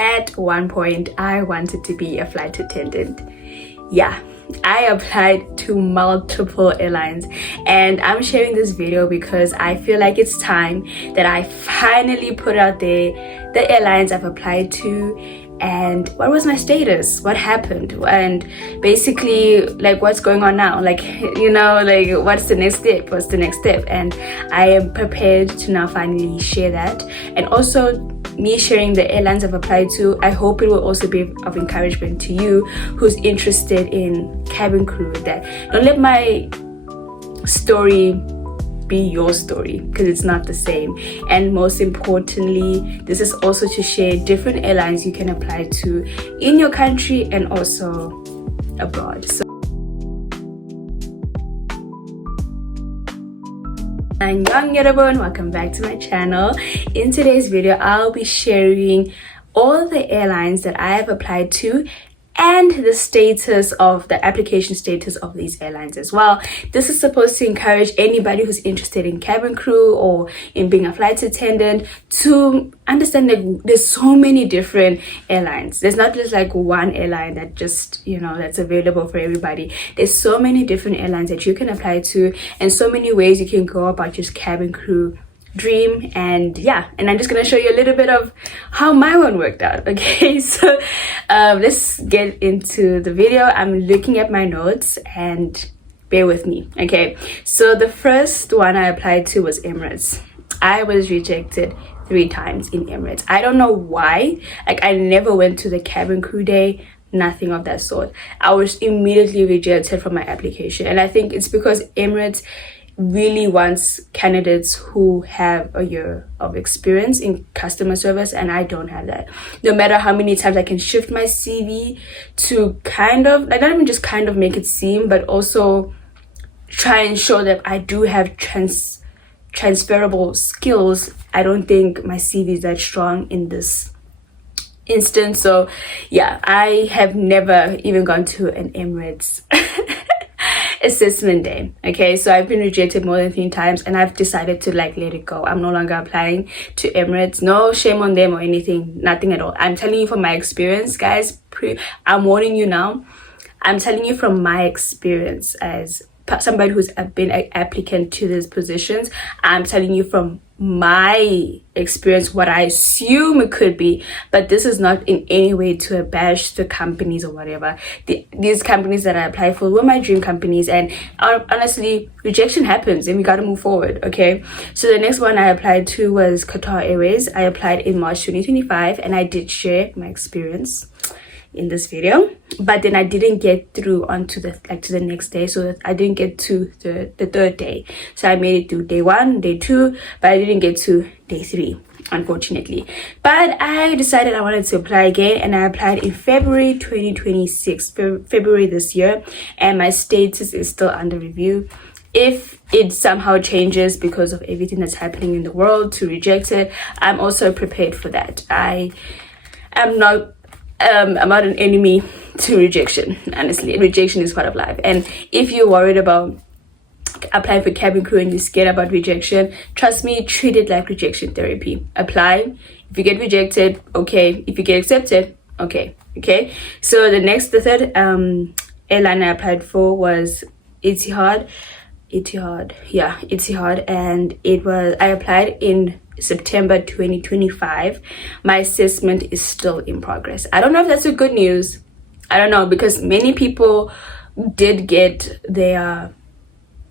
at one point I wanted to be a flight attendant. Yeah, I applied to multiple airlines, and I'm sharing this video because I feel like it's time that I finally put out there the airlines I've applied to and what was my status, what happened, and basically like what's going on now, like, you know, like what's the next step. And I am prepared to now finally share that, and also me sharing the airlines I've applied to. I hope it will also be of encouragement to you who's interested in cabin crew, that don't let my story be your story, because it's not the same. And most importantly, this is also to share different airlines you can apply to in your country and also abroad. So Annyeong 여러분, welcome back to my channel. In today's video, I'll be sharing all the airlines that I have applied to and the status of the application status of these airlines as well. This is supposed to encourage anybody who's interested in cabin crew or in being a flight attendant to understand that there's so many different airlines. There's not just like one airline that just, you know, that's available for everybody. There's so many different airlines that you can apply to, and so many ways you can go about just cabin crew dream. And yeah, and I'm just gonna show you a little bit of how my one worked out. Okay, so let's get into the video. I'm looking at my notes and bear with me. Okay, so the first one I applied to was Emirates. I was rejected 3 times in Emirates. I don't know why. Like, I never went to the cabin crew day, nothing of that sort. I was immediately rejected from my application, and I think it's because Emirates really wants candidates who have a year of experience in customer service, and I don't have that. No matter how many times I can shift my CV to kind of, like, not even just kind of make it seem, but also try and show that I do have transferable skills, I don't think my CV is that strong in this instance. So yeah, I have never even gone to an Emirates assessment day. Okay, so I've been rejected more than 3 times, and I've decided to like let it go. I'm no longer applying to Emirates. No shame on them or anything, nothing at all. I'm telling you from my experience, guys. I'm warning you now. I'm telling you from my experience as somebody who's been an applicant to these positions. I'm telling you from my experience what I assume it could be, but this is not in any way to bash the companies or whatever. These companies that I applied for were my dream companies, and honestly, rejection happens and we got to move forward. Okay, so the next one I applied to was Qatar Airways. I applied in March 2025, and I did share my experience in this video, but then I didn't get through onto the to the next day, so I didn't get to the 3rd day. So I made it through day 1, day 2, but I didn't get to day 3, unfortunately. But I decided I wanted to apply again, and I applied in February 2026, February this year, and my status is still under review. If it somehow changes because of everything that's happening in the world to reject it, I'm also prepared for that. I'm not an enemy to rejection. Honestly, rejection is part of life. And if you're worried about applying for cabin crew and you're scared about rejection, trust me, treat it like rejection therapy. Apply. If you get rejected, okay. If you get accepted, okay. Okay, so the 3rd airline I applied for was Etihad, and I applied in September 2025. My assessment is still in progress. I don't know if that's a good news. I don't know, because many people did get their,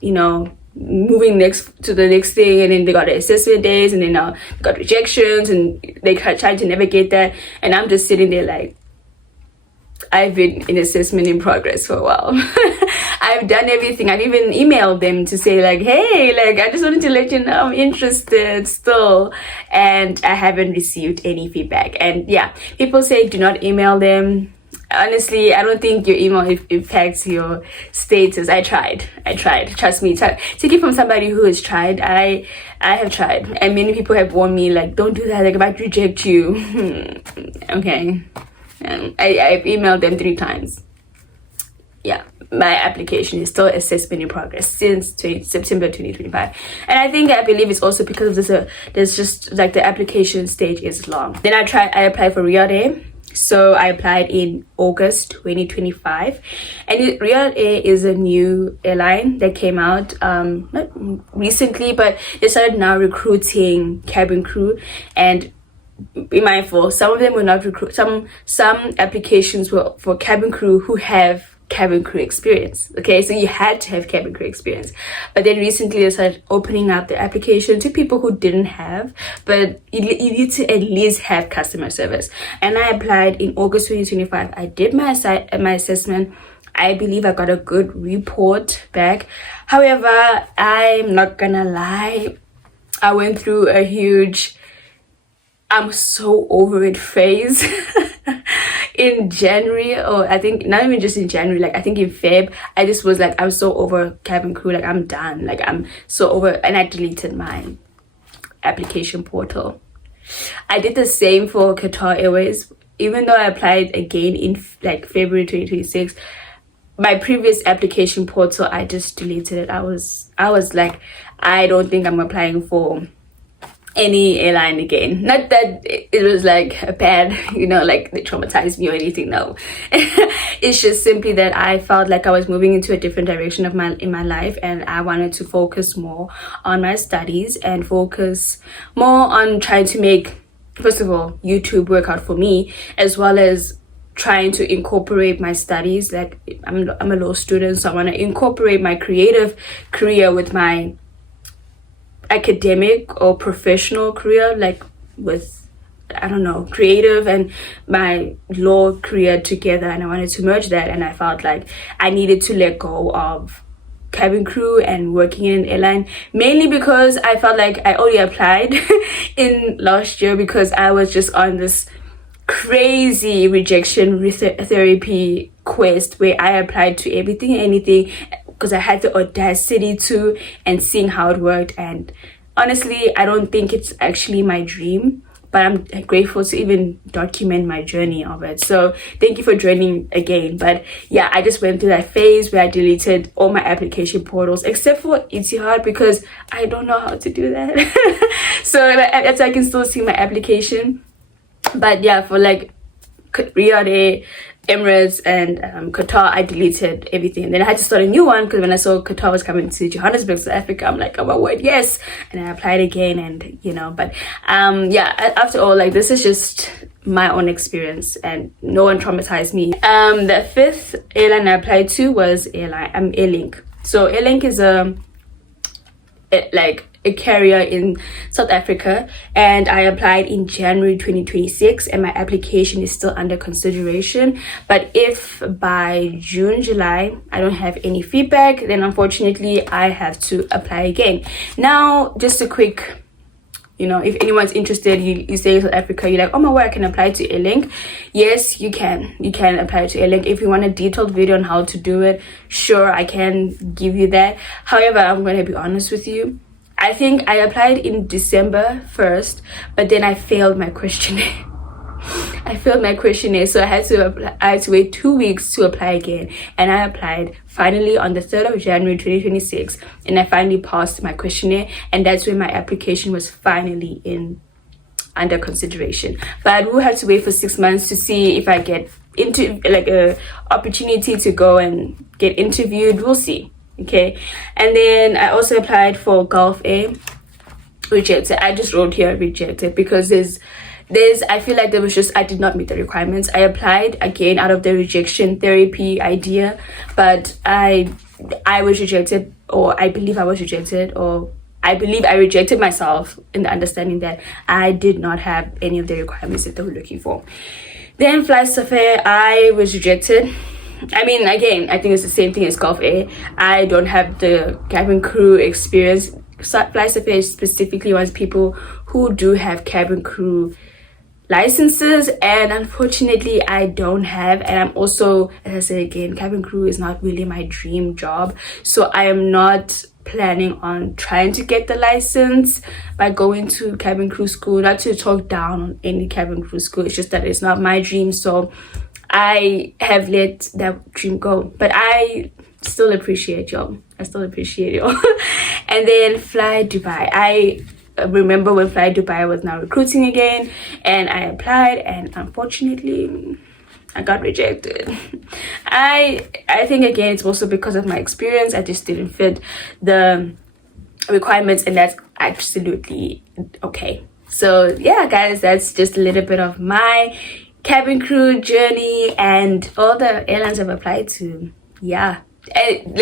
you know, moving to the next thing, and then they got the assessment days, and then got rejections, and they tried to navigate that, and I'm just sitting there like, I've been in assessment in progress for a while. I've done everything. I've even emailed them to say like, hey, like, I just wanted to let you know I'm interested still, and I haven't received any feedback. And yeah, people say do not email them. Honestly, I don't think your email impacts your status. I tried. Trust me. Take it from somebody who has tried. I have tried, and many people have warned me like, don't do that. Like, I might reject you. Okay. I've emailed them 3 times. Yeah, my application is still assessment in progress since September 2025. And I believe it's also because of this there's just like the application stage is long. Then I applied for Riyadh Air. So I applied in August 2025, and Riyadh Air is a new airline that came out not recently, but they started now recruiting cabin crew. And be mindful, some of them were not recruit. Some applications were for cabin crew who have cabin crew experience. Okay, so you had to have cabin crew experience, but then recently they started opening up the application to people who didn't have, but you need to at least have customer service. And I applied in August 2025. I did my assessment. I believe I got a good report back. However, I'm not gonna lie, I went through a huge I'm so over it phase in January, or I think not even just in January, like I think in Feb, I just was like, I'm so over cabin crew, like I'm done, like I'm so over, and I deleted my application portal. I did the same for Qatar Airways, even though I applied again in like February 2026. My previous application portal, I just deleted it. I was like, I don't think I'm applying for any airline again. Not that it was like a bad, like they traumatized me or anything. No, it's just simply that I felt like I was moving into a different direction in my life, and I wanted to focus more on my studies and focus more on trying to make, first of all, YouTube work out for me, as well as trying to incorporate my studies. Like I'm a law student, so I want to incorporate my creative career with my academic or professional career, like with, I don't know, creative and my law career together. And I wanted to merge that, and I felt like I needed to let go of cabin crew and working in an airline, mainly because I felt like I only applied in last year because I was just on this crazy rejection therapy quest where I applied to everything and anything because I had the audacity to, and seeing how it worked. And honestly, I don't think it's actually my dream, but I'm grateful to even document my journey of it. So thank you for joining again. But yeah, I just went through that phase where I deleted all my application portals except for Etihad because I don't know how to do that. So that's I can still see my application. But yeah, for like Riyadh Air, Emirates and Qatar, I deleted everything. Then I had to start a new one because when I saw Qatar was coming to Johannesburg, South Africa, I'm like, oh my word, yes. And I applied again, and but yeah, after all, like this is just my own experience and no one traumatized me. The fifth airline I applied to was Airlink. So Airlink is a carrier in South Africa, and I applied in January 2026, and my application is still under consideration. But if by July I don't have any feedback, then unfortunately I have to apply again. Now, just a quick, if anyone's interested, you say South Africa, you're like, oh my word, I can apply to Airlink. Yes, you can apply to Airlink. If you want a detailed video on how to do it, sure, I can give you that. However, I'm going to be honest with you, I think I applied in December 1st, but then I failed my questionnaire. So I had to wait 2 weeks to apply again, and I applied finally on the 3rd of January 2026, and I finally passed my questionnaire, and that's when my application was finally under consideration. But I will have to wait for 6 months to see if I get into like a opportunity to go and get interviewed. We'll see. Okay, and then I also applied for Gulf Air, rejected. I just wrote here rejected because there's I feel like I did not meet the requirements. I applied again out of the rejection therapy idea, but I was rejected, or I believe I was rejected, or I believe I rejected myself in the understanding that I did not have any of the requirements that they were looking for. Then Fly Safari, I was rejected. I mean, again, I think it's the same thing as Gulf Air. I don't have the cabin crew experience. Fly Safari specifically wants people who do have cabin crew licenses, and unfortunately I don't have. And I'm also, as I said again, cabin crew is not really my dream job, so I am not planning on trying to get the license by going to cabin crew school. Not to talk down on any cabin crew school, it's just that it's not my dream, so I have let that dream go. But I still appreciate y'all. I still appreciate y'all. And then Fly Dubai. I remember when Fly Dubai was now recruiting again, and I applied, and unfortunately I got rejected. I think again it's also because of my experience. I just didn't fit the requirements, and that's absolutely okay. So yeah guys, that's just a little bit of my cabin crew journey and all the airlines I've applied to. Yeah, and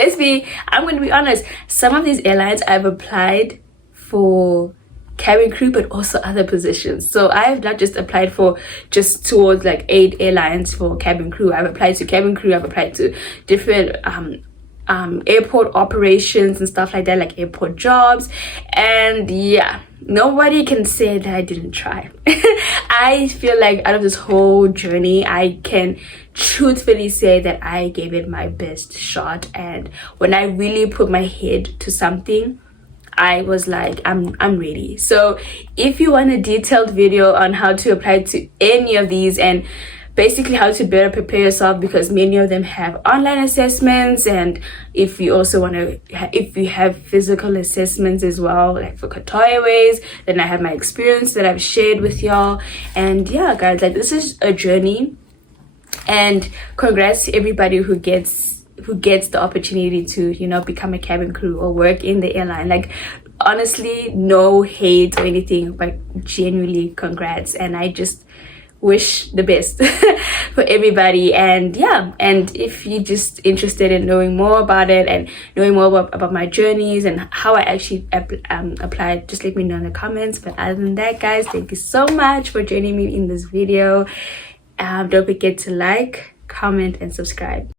I'm going to be honest, some of these airlines I've applied for cabin crew but also other positions. So I have not just applied for just towards like 8 airlines for cabin crew. I've applied to cabin crew, I've applied to different airport operations and stuff like that, like airport jobs. And yeah, nobody can say that I didn't try. I feel like out of this whole journey, I can truthfully say that I gave it my best shot. And when I really put my head to something, I was like, I'm ready. So if you want a detailed video on how to apply to any of these and basically how to better prepare yourself, because many of them have online assessments, and if you also want to, if you have physical assessments as well, like for Qatar Airways, then I have my experience that I've shared with y'all. And yeah guys, like this is a journey, and congrats to everybody who gets the opportunity to, you know, become a cabin crew or work in the airline. Like honestly, no hate or anything, but genuinely congrats, and I just wish the best for everybody. And yeah, and if you're just interested in knowing more about it and knowing more about my journeys and how I actually applied, just let me know in the comments. But other than that guys, thank you so much for joining me in this video. Don't forget to like, comment and subscribe.